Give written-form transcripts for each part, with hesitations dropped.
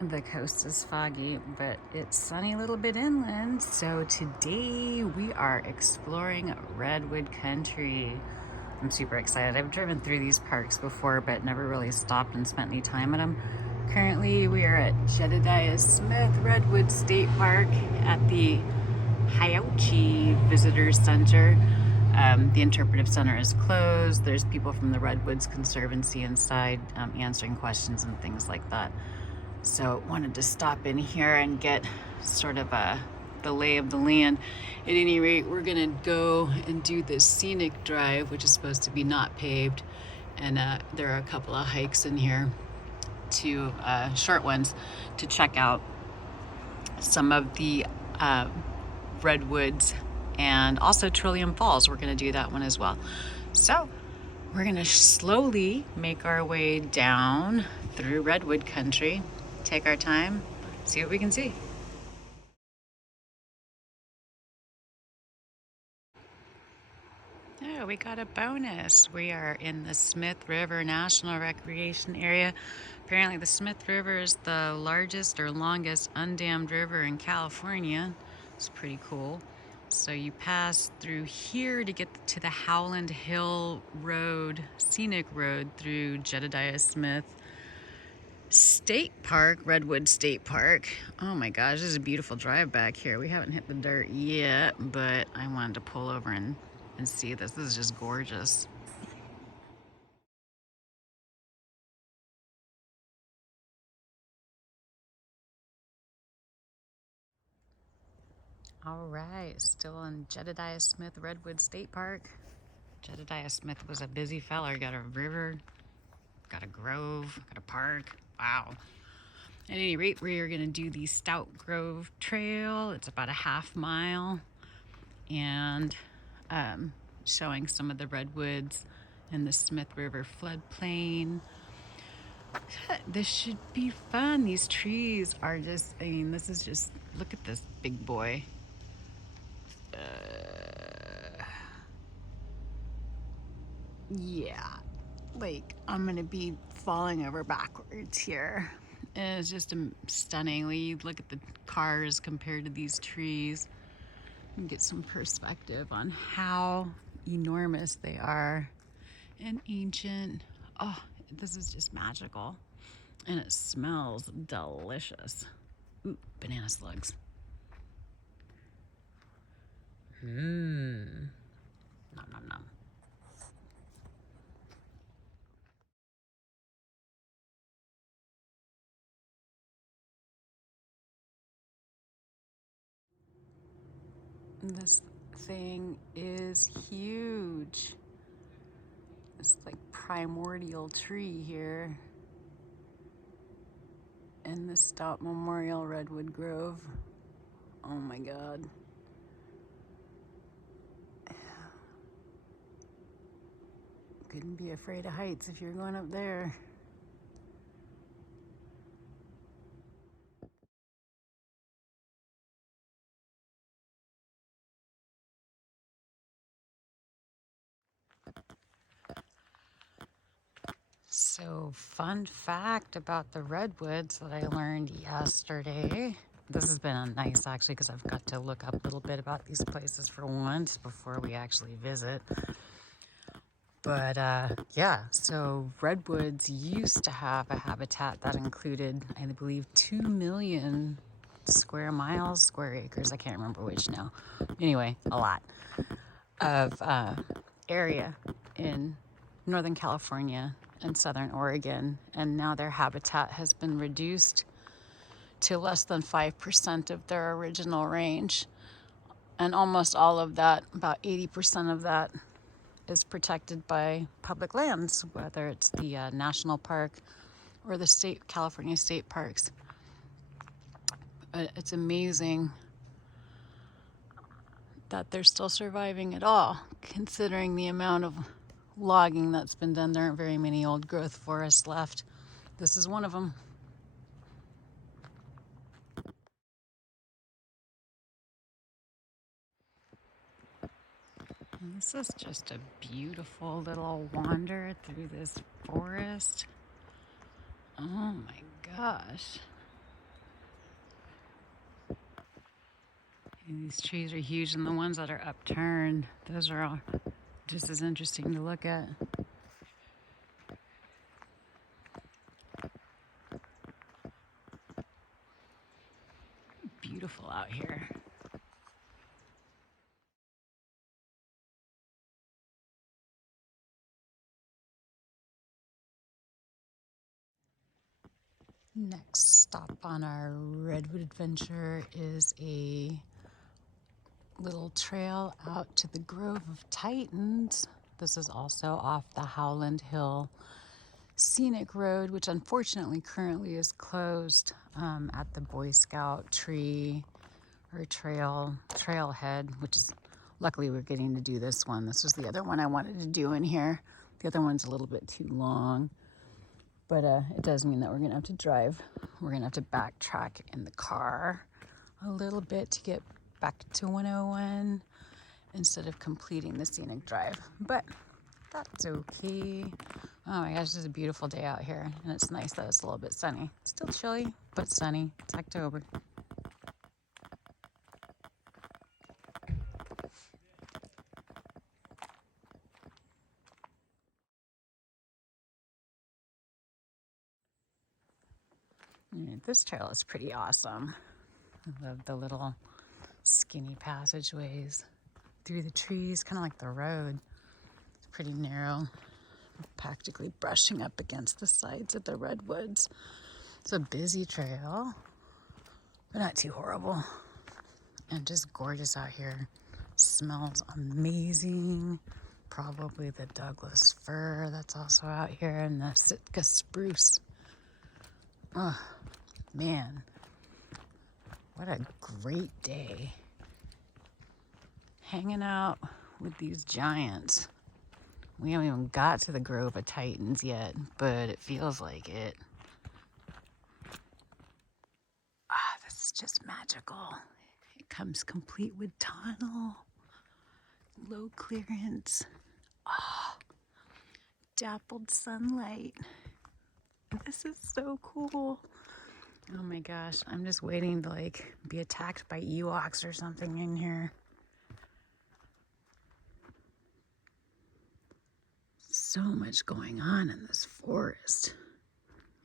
The coast is foggy, but it's sunny a little bit inland. So today we are exploring Redwood country. I'm super excited. I've driven through these parks before, but never really stopped and spent any time at them. Currently, we are at Jedediah Smith Redwood State Park at the Hiauchi Visitor Center. The interpretive center is closed. There's people from the Redwoods Conservancy inside answering questions and things like that. So wanted to stop in here and get sort of the lay of the land. At any rate, we're gonna go and do this scenic drive, which is supposed to be not paved. And there are a couple of hikes in here, two short ones, to check out some of the redwoods and also Trillium Falls. We're gonna do that one as well. So we're gonna slowly make our way down through redwood country, take our time, see what we can see. Oh, we got a bonus. We are in the Smith River National Recreation Area. Apparently the Smith River is the largest or longest undammed river in California. It's pretty cool. So you pass through here to get to the Howland Hill Road, scenic road through Jedediah Smith State Park, Redwood State Park. Oh my gosh, this is a beautiful drive back here. We haven't hit the dirt yet, but I wanted to pull over and see this. This is just gorgeous. All right, still in Jedediah Smith Redwood State Park. Jedediah Smith was a busy feller. Got a river, got a grove, got a park. Wow. At any rate, we are going to do the Stout Grove Trail. It's about a half mile, and showing some of the redwoods in the Smith River floodplain. This should be fun. These trees are just, I mean, this is just, look at this big boy. Yeah, like I'm gonna be falling over backwards here. And it's just stunningly, look at the cars compared to these trees. And get some perspective on how enormous they are and ancient. Oh, this is just magical. And it smells delicious. Ooh, banana slugs. Mmm. Nom nom nom. This thing is huge. This like primordial tree here in the Stout Memorial Redwood Grove. Oh my God. Couldn't be afraid of heights if you're going up there. So, fun fact about the redwoods that I learned yesterday. This has been nice actually because I've got to look up a little bit about these places for once before we actually visit. But yeah, so redwoods used to have a habitat that included, I believe, 2 million square miles, square acres, I can't remember which now. Anyway, a lot of area in Northern California and Southern Oregon, and now their habitat has been reduced to less than 5% of their original range. And almost all of that, about 80% of that, is protected by public lands, whether it's the national park or the California state parks. It's amazing that they're still surviving at all, considering the amount of logging that's been done. There aren't very many old growth forests left. This is one of them. And this is just a beautiful little wander through this forest. Oh my gosh. And these trees are huge, and the ones that are upturned, those are all just as interesting to look at. Beautiful out here. Next stop on our Redwood adventure is a little trail out to the Grove of Titans. This is also off the Howland Hill Scenic Road, which unfortunately currently is closed at the Boy Scout tree or trailhead, which is luckily we're getting to do this one. This was the other one I wanted to do in here. The other one's a little bit too long, but it does mean that we're gonna have to drive. We're gonna have to backtrack in the car a little bit to get back to 101 instead of completing the scenic drive, but that's okay. Oh my gosh, this is a beautiful day out here, and it's nice that it's a little bit sunny. Still chilly, but sunny. It's October. This trail is pretty awesome. I love the little skinny passageways through the trees, kind of like the road. It's pretty narrow, practically brushing up against the sides of the redwoods. It's a busy trail, but not too horrible. And just gorgeous out here. Smells amazing. Probably the Douglas fir that's also out here, and the Sitka spruce. Oh, man. What a great day. Hanging out with these giants. We haven't even got to the Grove of Titans yet, but it feels like it. This is just magical. It comes complete with tunnel, low clearance, dappled sunlight. This is so cool. Oh my gosh, I'm just waiting to like be attacked by Ewoks or something in here. So much going on in this forest.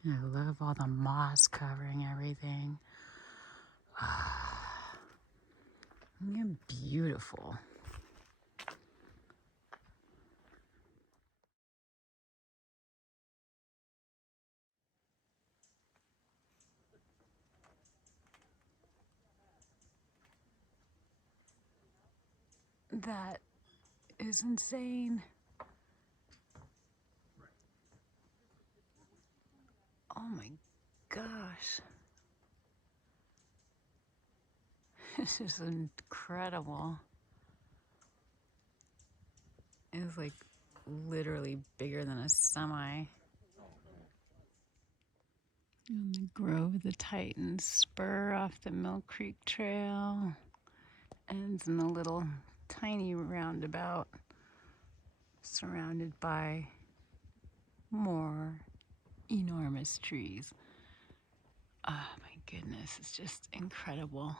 And I love all the moss covering everything. Beautiful. That is insane. Oh my gosh. This is incredible. It's like literally bigger than a semi. And the Grove of the Titans spur off the Mill Creek Trail ends in a little tiny roundabout surrounded by more enormous trees. Oh my goodness, it's just incredible.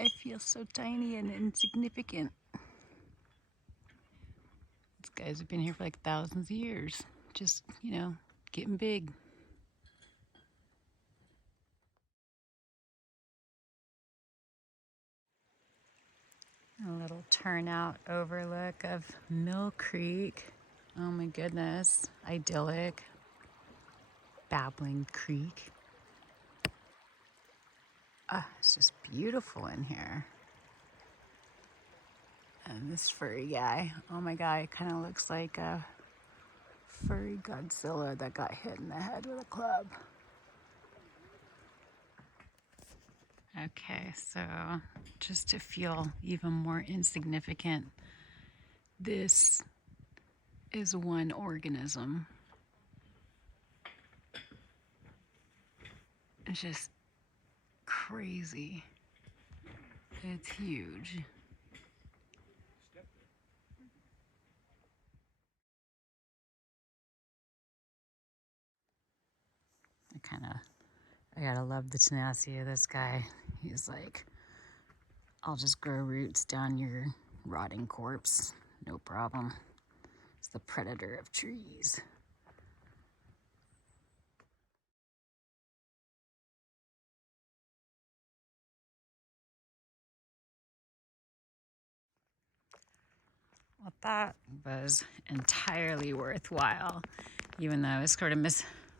I feel so tiny and insignificant. These guys have been here for like thousands of years. Just, getting big. A little turnout overlook of Mill Creek. Oh my goodness, idyllic. Babbling Creek. It's just beautiful in here. And this furry guy, oh my god, it kind of looks like a furry Godzilla that got hit in the head with a club. Okay, so just to feel even more insignificant, this is one organism. It's just crazy. It's huge. I kind of I gotta love the tenacity of this guy. He's like, I'll just grow roots down your rotting corpse. No problem. It's the predator of trees. Well, that was entirely worthwhile, even though I was sort of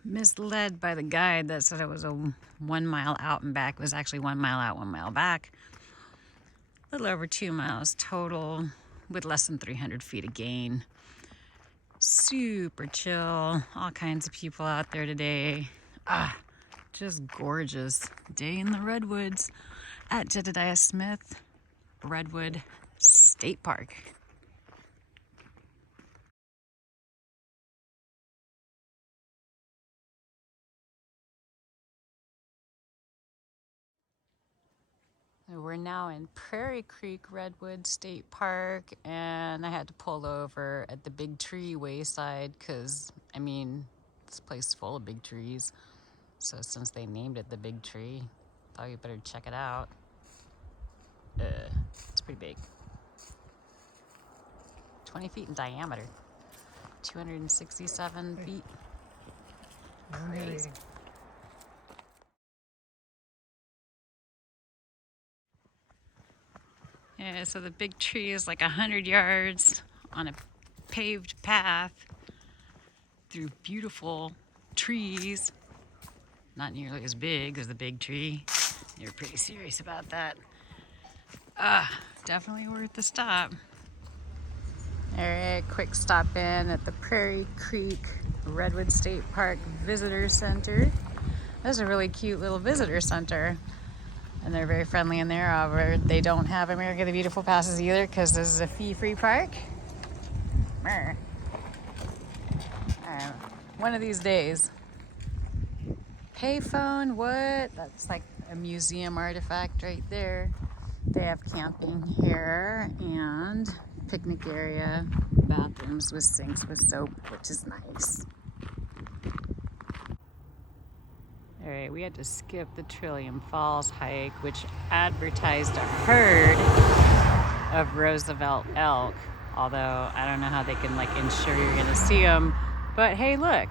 misled by the guide that said it was a 1 mile out and back. It was actually 1 mile out, 1 mile back. A little over 2 miles total with less than 300 feet of gain. Super chill. All kinds of people out there today. Just gorgeous day in the Redwoods at Jedediah Smith Redwood State Park. We're now in Prairie Creek Redwood State Park, and I had to pull over at the Big Tree Wayside because, I mean, this place is full of big trees. So since they named it the Big Tree, I thought you better check it out. It's pretty big. 20 feet in diameter. 267 feet. Crazy. Yeah, so the big tree is like 100 yards on a paved path through beautiful trees. Not nearly as big as the big tree. They're pretty serious about that. Definitely worth the stop. All right, quick stop in at the Prairie Creek Redwood State Park Visitor Center. This is a really cute little visitor center. And they're very friendly in there. However, they don't have America the Beautiful passes either because this is a fee-free park. One of these days. Payphone, what? That's like a museum artifact right there. They have camping here and picnic area, bathrooms with sinks with soap, which is nice. All right, we had to skip the Trillium Falls hike, which advertised a herd of Roosevelt elk. Although I don't know how they can like ensure you're gonna see them. But hey, look,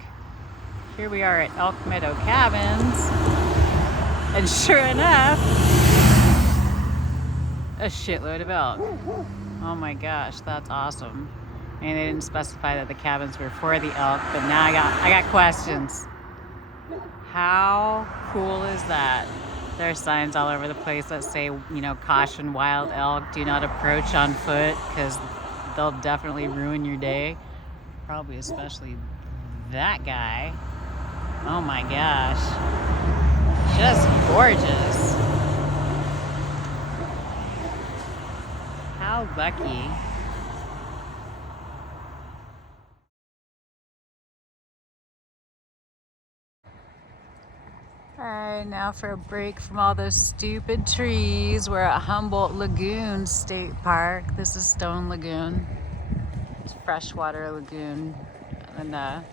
here we are at Elk Meadow Cabins, and sure enough, a shitload of elk. Oh my gosh, that's awesome. I mean, they didn't specify that the cabins were for the elk, but now I got questions. How cool is that? There are signs all over the place that say, you know, caution wild elk, do not approach on foot because they'll definitely ruin your day. Probably especially that guy. Oh my gosh. Just gorgeous. How lucky. All right, now for a break from all those stupid trees. We're at Humboldt Lagoon State Park. This is Stone Lagoon. It's a freshwater lagoon and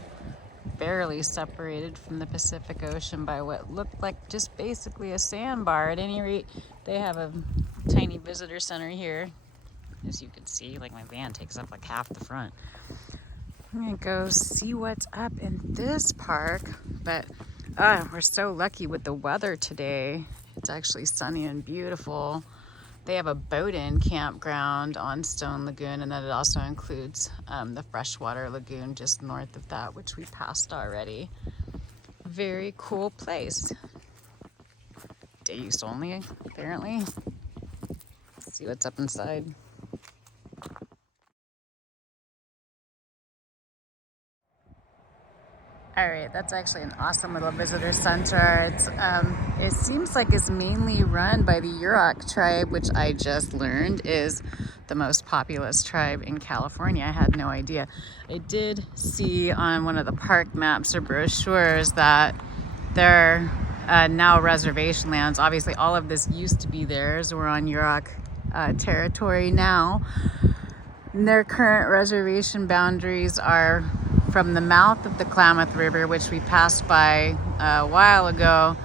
barely separated from the Pacific Ocean by what looked like just basically a sandbar. At any rate, they have a tiny visitor center here. As you can see, like my van takes up like half the front. I'm gonna go see what's up in this park, but we're so lucky with the weather today. It's actually sunny and beautiful. They have a boat-in campground on Stone Lagoon, and then it also includes the freshwater lagoon just north of that, which we passed already. Very cool place. Day use only, apparently. Let's see what's up inside. All right, that's actually an awesome little visitor center. It seems like it's mainly run by the Yurok tribe, which I just learned is the most populous tribe in California. I had no idea. I did see on one of the park maps or brochures that there are now reservation lands. Obviously, all of this used to be theirs. We're on Yurok territory now. And their current reservation boundaries are from the mouth of the Klamath River, which we passed by a while ago,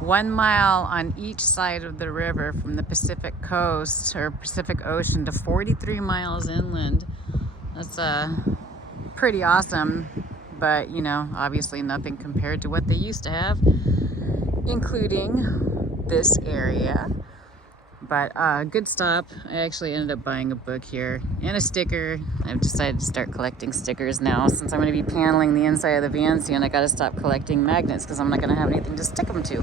1 mile on each side of the river from the Pacific coast or Pacific Ocean to 43 miles inland. That's pretty awesome, but you know, obviously nothing compared to what they used to have, including this area. But good stop. I actually ended up buying a book here and a sticker. I've decided to start collecting stickers now since I'm going to be paneling the inside of the van soon. I got to stop collecting magnets because I'm not going to have anything to stick them to.